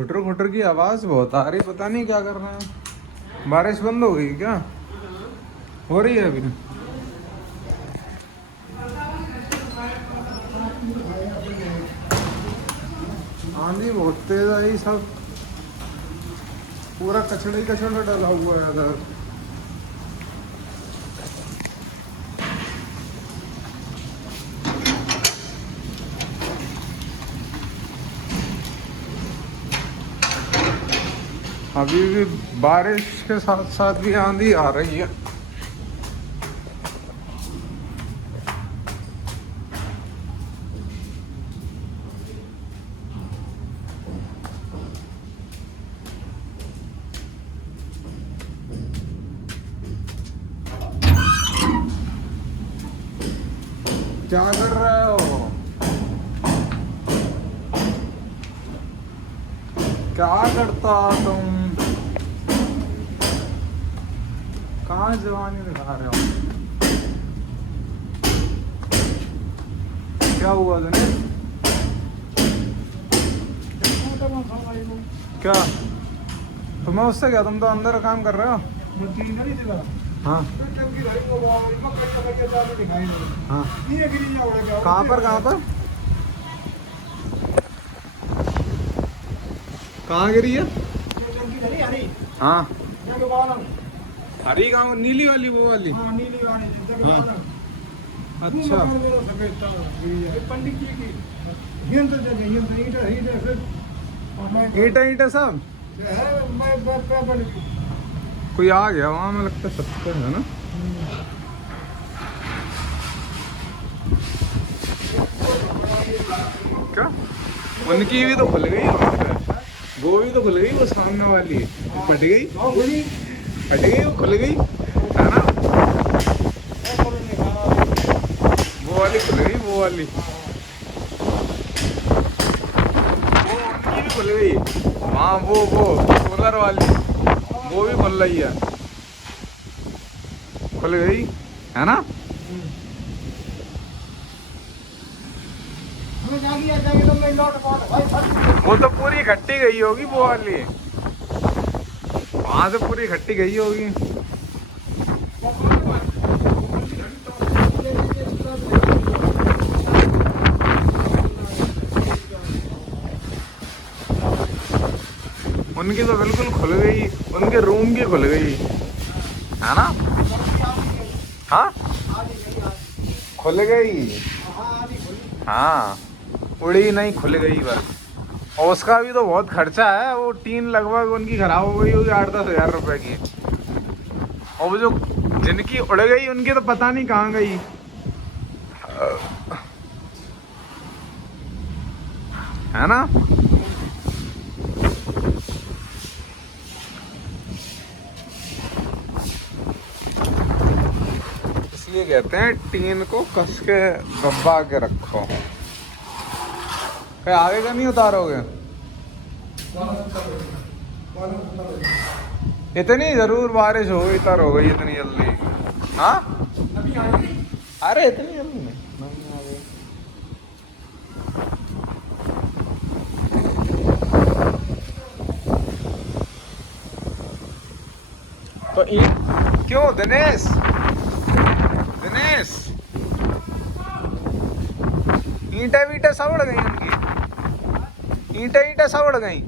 खुटर खुटर की आवाज बहुत आ रही, पता नहीं क्या कर रहे हैं। बारिश बंद हो गई क्या? हो रही है अभी? आंधी बहुत तेज आई, सब पूरा कचड़ा ही कचड़ा डाला हुआ है इधर। अभी भी बारिश के साथ साथ भी आंधी आ रही है। क्या कर रहे हो? क्या करता तुम? कहाँ जवानी दिखा रहे हो? क्या हुआ दिनेश? क्या तुम्हें उससे क्या? तुम तो अंदर काम कर रहे हो। हाँ हाँ। कहाँ पर कहाँ पर कहाँ गिरी है? हाँ हरी गाँव नीली वाली, वो वाली। हाँ अच्छा। ईटा ईटा सब कोई आ गया वहाँ में, लगता है सत्तर है ना। क्या उनकी भी तो खुल गई वहाँ पे, वो भी तो खुल गई, वो सामने वाली फट गई, फट गई, वो खुल गई है ना। वो वाली खुल गई, वो वाली, वो उनकी भी खुल गई वहाँ, वो सोलर वाली वो भी खुल रही है, खुल गई है ना। वो तो पूरी इकट्ठी गई होगी वो वाली, वहां से पूरी इकट्ठी गई होगी। उनकी तो बिल्कुल खुल गई, उनके रूम की खुल गई है ना। हाँ खुल गई, हाँ उड़ी नहीं, खुल गई बस। और उसका भी तो बहुत खर्चा है, वो टीन लगभग उनकी खराब हो गई होगी 8-10 हज़ार रुपए की। और वो जो जिनकी उड़ गई उनकी तो पता नहीं कहाँ गई है ना। इसलिए कहते हैं टीन को कस के दबा के रखो। कहीं आगे का नहीं उतारोगे? इतनी जरूर बारिश हो गई, तर हो गई इतनी जल्दी? हाँ अरे इतनी जल्दी नहीं। तो क्यों दिनेश, दिनेश ईंटें वीटें सब उड़ गई उनकी, ईंटें ईंटें सब उड़ गई।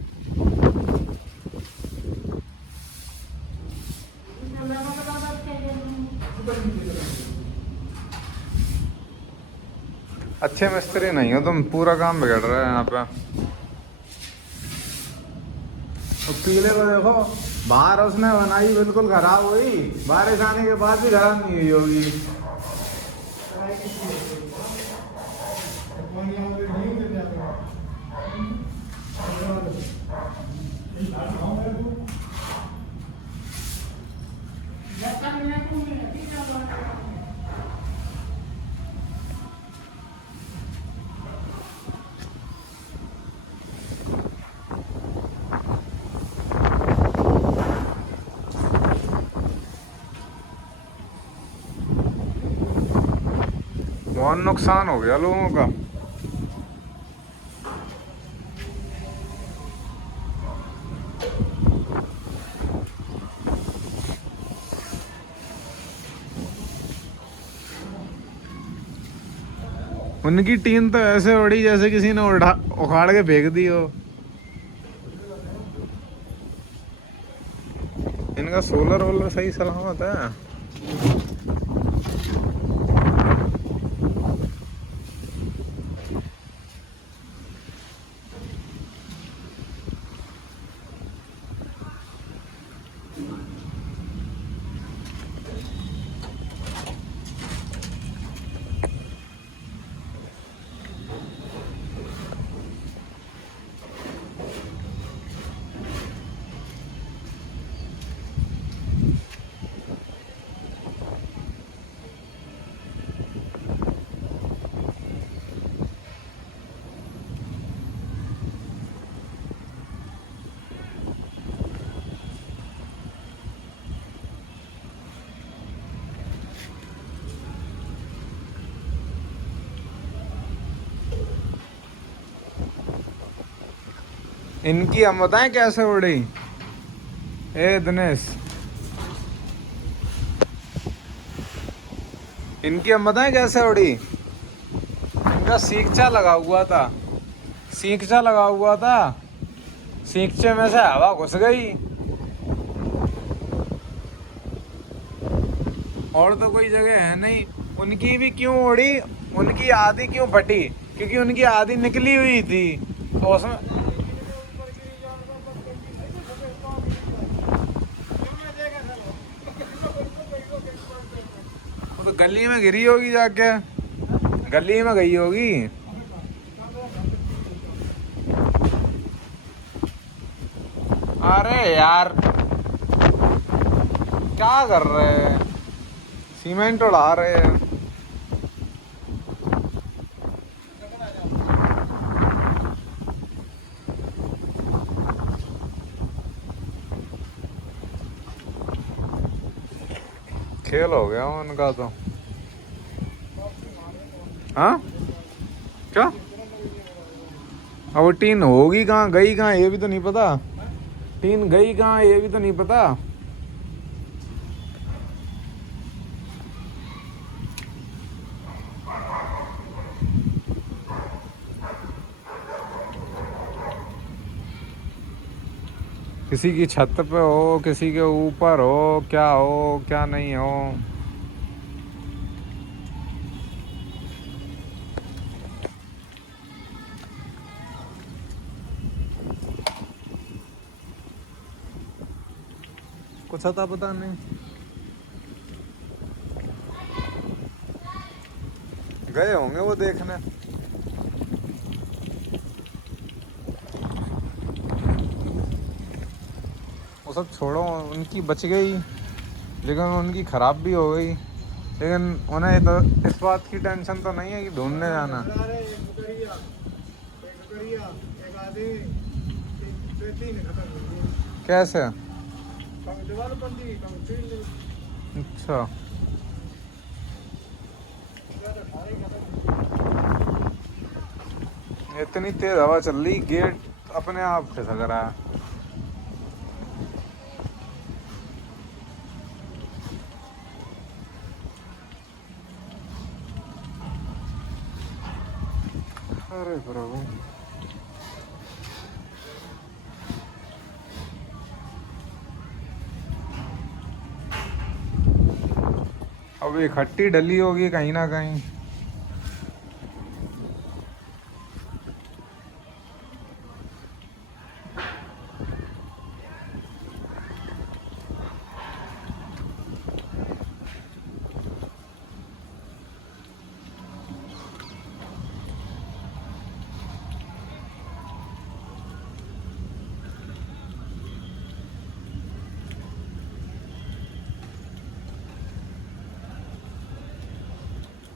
अच्छे मिस्त्री नहीं हो तुम, पूरा काम बिगड़ रहा है यहाँ पे। तो पीले को देखो, बाहर उसने बनाई बिल्कुल खराब हुई, बारिश आने के बाद भी खराब नहीं हुई होगी। बहुत नुकसान हो गया लोगों का। उनकी टीन तो ऐसे उड़ी जैसे किसी ने उड़ा उखाड़ के फेंक दी हो। इनका सोलर वोलर सही सलामत है। इनकी हम बताएं कैसे उड़ी। ए दिनेश, इनकी हम बताएं कैसे उड़ी। इनका सीखचा लगा हुआ था, सीखचा लगा हुआ था, सीखचे में से हवा घुस गई और तो कोई जगह है नहीं। उनकी भी क्यों उड़ी, उनकी आधी क्यों फटी, क्योंकि उनकी आधी निकली हुई थी तो उसमें वो तो गली में गिरी होगी, जाके गली में गई होगी। अरे यार क्या कर रहे हैं, सीमेंट उड़ा रहे हैं। खेल हो गया उनका तो। हाँ क्या, अब वो टीन होगी कहाँ, गई कहाँ, ये भी तो नहीं पता। टीन गई कहाँ ये भी तो नहीं पता। किसी की छत पे हो, किसी के ऊपर हो, क्या हो क्या नहीं हो। कुछ अता पता नहीं। गए होंगे वो देखने। वो सब छोड़ो, उनकी बच गई लेकिन उनकी खराब भी हो गई। लेकिन उन्हें तो इस बात की टेंशन तो नहीं है कि ढूंढने जाना। कैसे, अच्छा इतनी तेज हवा चल रही, गेट अपने आप खिसक रहा है। अरे प्रभु, अब इकट्ठी डली होगी कहीं ना कहीं।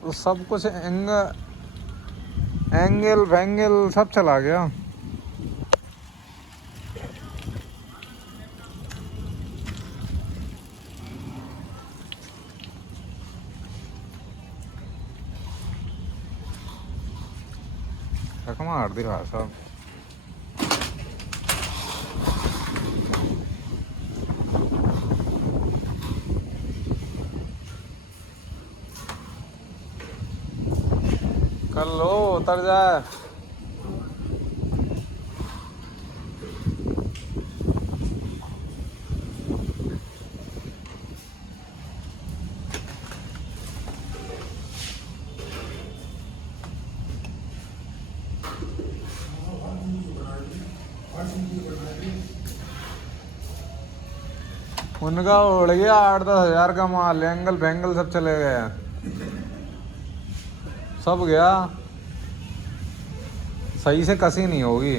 तो सब कुछ एंगल वैंगल सब चला गया। मार दी भाई साहब। कर लो उतर जाए। उनका उड़ गया 8-10 हज़ार का माल, एंगल बैंगल सब चले गए, सब गया। सही से कसी नहीं होगी।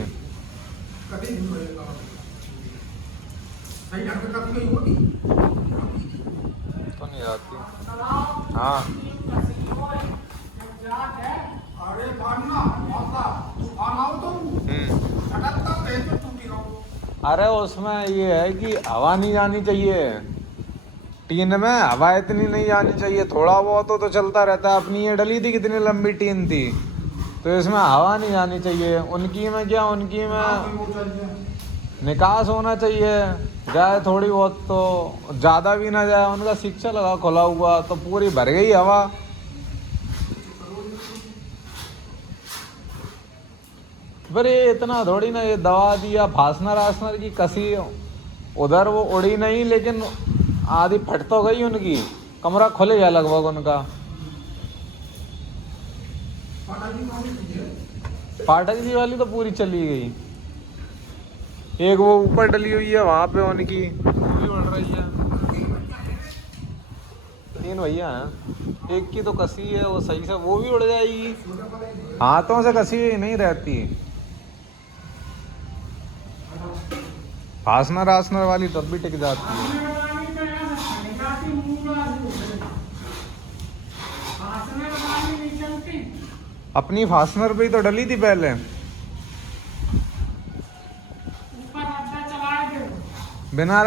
तो नहीं आती। हाँ अरे उसमें ये है कि हवा नहीं जानी चाहिए, टीन में हवा इतनी नहीं जानी चाहिए, थोड़ा बहुत तो चलता रहता है। अपनी ये डली थी, कितनी लंबी टीन थी, तो इसमें हवा नहीं जानी चाहिए। उनकी में क्या, उनकी में निकास होना चाहिए, जाए थोड़ी बहुत तो, ज़्यादा भी ना जाए। उनका शिक्षा लगा खुला हुआ तो पूरी भर गई हवा। पर ये इतना थोड़ी ना, ये दवा दिया फास्टनर आस्टनर की कसी, उधर वो उड़ी नहीं, लेकिन आधी फट तो गई उनकी, कमरा खुल गया लगभग उनका। फाटक जी वाली तो पूरी चली गई। एक वो ऊपर डली हुई है वहां पे, उनकी वो भी उड़ रही है। 3 भैया हैं, एक की तो कसी है, वो सही से वो भी उड़ जाएगी, हाथों से कसी हुई नहीं रहती। फास्टनर आस्टनर वाली तब भी टिक जाती है। अपनी फास्टनर पे ही तो डली थी पहले, बिना